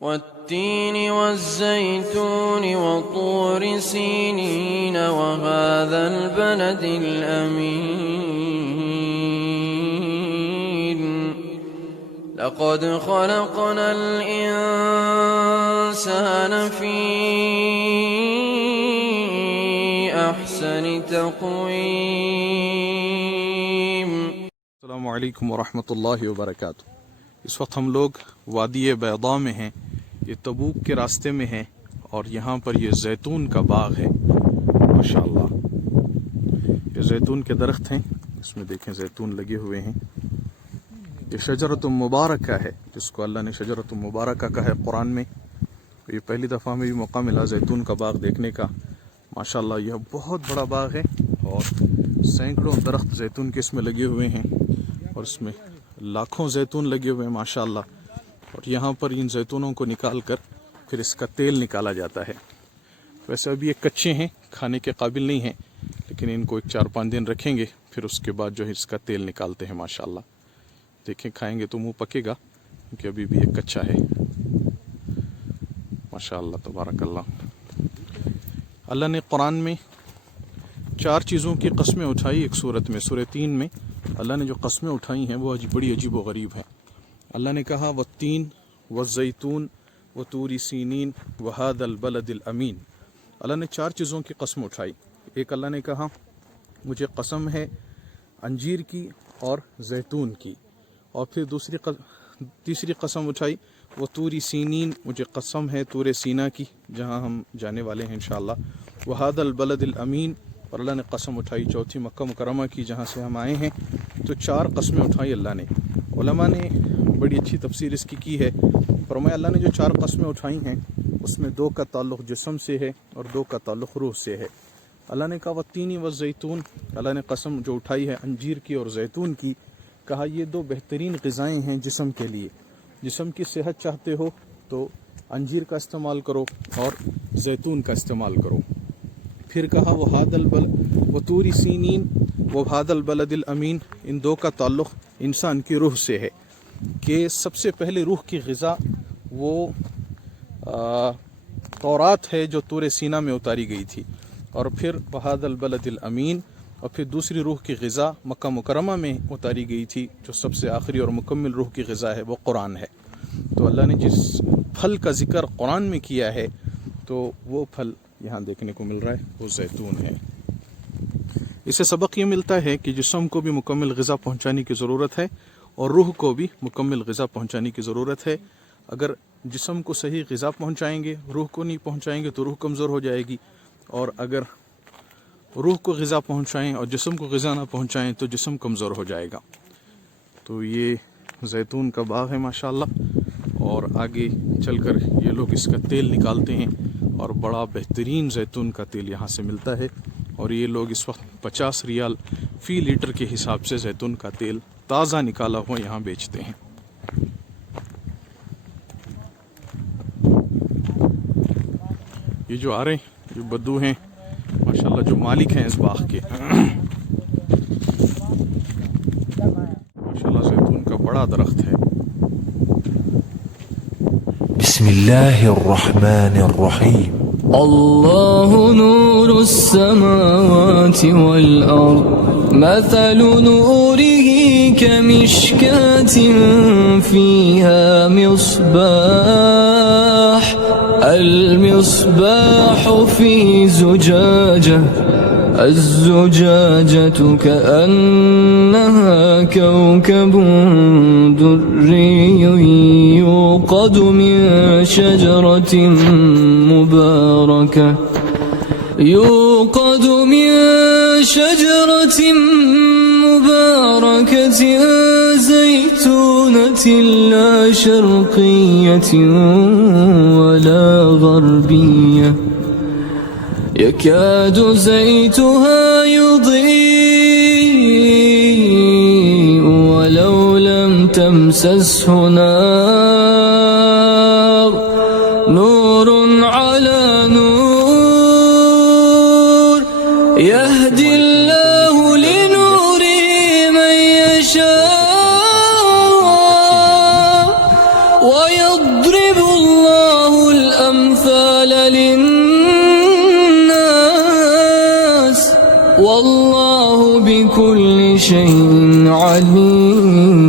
والتين والزيتون وطور سينين وهذا البلد الأمين لقد خلقنا الإنسان في أحسن تقويم. السلام علیکم ورحمۃ اللہ وبرکاتہ. اس وقت ہم لوگ وادی بیضاء میں ہیں. یہ تبوک کے راستے میں ہیں اور یہاں پر یہ زیتون کا باغ ہے. ماشاءاللہ یہ زیتون کے درخت ہیں. اس میں دیکھیں زیتون لگے ہوئے ہیں. یہ شجرۃ مبارکہ ہے جس کو اللہ نے شجرۃ مبارکہ کہا ہے قرآن میں. یہ پہلی دفعہ میں بھی موقع ملا زیتون کا باغ دیکھنے کا. ماشاءاللہ یہ بہت بڑا باغ ہے اور سینکڑوں درخت زیتون کے اس میں لگے ہوئے ہیں اور اس میں لاکھوں زیتون لگے ہوئے ہیں ماشاءاللہ. اور یہاں پر ان زیتونوں کو نکال کر پھر اس کا تیل نکالا جاتا ہے. ویسے ابھی یہ کچے ہیں, کھانے کے قابل نہیں ہیں, لیکن ان کو 4-5 دن رکھیں گے پھر اس کے بعد جو ہے اس کا تیل نکالتے ہیں ماشاءاللہ. دیکھیں کھائیں گے تو منہ پکے گا کیونکہ ابھی بھی یہ کچا ہے. ماشاءاللہ تبارک اللہ. اللہ نے قرآن میں 4 چیزوں کی قسمیں اٹھائی ایک صورت میں. سورہ 3 میں اللہ نے جو قسمیں اٹھائی ہیں وہ بڑی عجیب و غریب ہیں. اللہ نے کہا والتین والزیتون وطور سینین وہذا البلد الامین. اللہ نے 4 چیزوں کی قسم اٹھائی. ایک اللہ نے کہا مجھے قسم ہے انجیر کی اور زیتون کی. اور پھر تیسری قسم اٹھائی وطور سینین, مجھے قسم ہے طور سینا کی جہاں ہم جانے والے ہیں انشاءاللہ. وہذا البلد الامین, اور اللہ نے قسم اٹھائی چوتھی مکہ مکرمہ کی جہاں سے ہم آئے ہیں. تو 4 قسمیں اٹھائی اللہ نے. علماء نے بڑی اچھی تفسیر اس کی ہے. فرمایا اللہ نے جو 4 قسمیں اٹھائی ہیں اس میں 2 کا تعلق جسم سے ہے اور 2 کا تعلق روح سے ہے. اللہ نے کہا والتین والزیتون, اللہ نے قسم جو اٹھائی ہے انجیر کی اور زیتون کی, کہا یہ 2 بہترین غذائیں ہیں جسم کے لیے. جسم کی صحت چاہتے ہو تو انجیر کا استعمال کرو اور زیتون کا استعمال کرو. پھر کہا وطور سینین وہذا البلد الامین, ان 2 کا تعلق انسان کی روح سے ہے کہ سب سے پہلے روح کی غذا وہ تورات ہے جو طور سینا میں اتاری گئی تھی, اور پھر وہذا البلد الامین, اور پھر دوسری روح کی غذا مکہ مکرمہ میں اتاری گئی تھی جو سب سے آخری اور مکمل روح کی غذا ہے وہ قرآن ہے. تو اللہ نے جس پھل کا ذکر قرآن میں کیا ہے تو وہ پھل یہاں دیکھنے کو مل رہا ہے وہ زیتون ہے. اس سے سبق یہ ملتا ہے کہ جسم کو بھی مکمل غذا پہنچانے کی ضرورت ہے اور روح کو بھی مکمل غذا پہنچانے کی ضرورت ہے. اگر جسم کو صحیح غذا پہنچائیں گے, روح کو نہیں پہنچائیں گے تو روح کمزور ہو جائے گی, اور اگر روح کو غذا پہنچائیں اور جسم کو غذا نہ پہنچائیں تو جسم کمزور ہو جائے گا. تو یہ زیتون کا باغ ہے ماشاءاللہ, اور آگے چل کر یہ لوگ اس کا تیل نکالتے ہیں اور بڑا بہترین زیتون کا تیل یہاں سے ملتا ہے. اور یہ لوگ اس وقت 50 ریال فی لیٹر کے حساب سے زیتون کا تیل تازہ نکالا ہوا یہاں بیچتے ہیں. یہ جو آ رہے ہیں یہ بدو ہیں ماشاءاللہ جو مالک ہیں اس باغ کے. ماشاءاللہ زیتون کا بڑا درخت ہے. بسم اللہ الرحمن الرحیم. اللہ نور السماوات والأرض مثل نوره كمشكاة فيها مصباح المصباح في زجاجة الزجاجة كأنها كوكب دري يوقد من شجرة مباركة زيتونة لا شرقية ولا غربية يكاد زيتها يضيء ولو لم تمسسه نار نور على نور يهدي الله لنوره من يشاء ويضرب ويضرب الله الأمثال للناس والله بكل شيء عليم.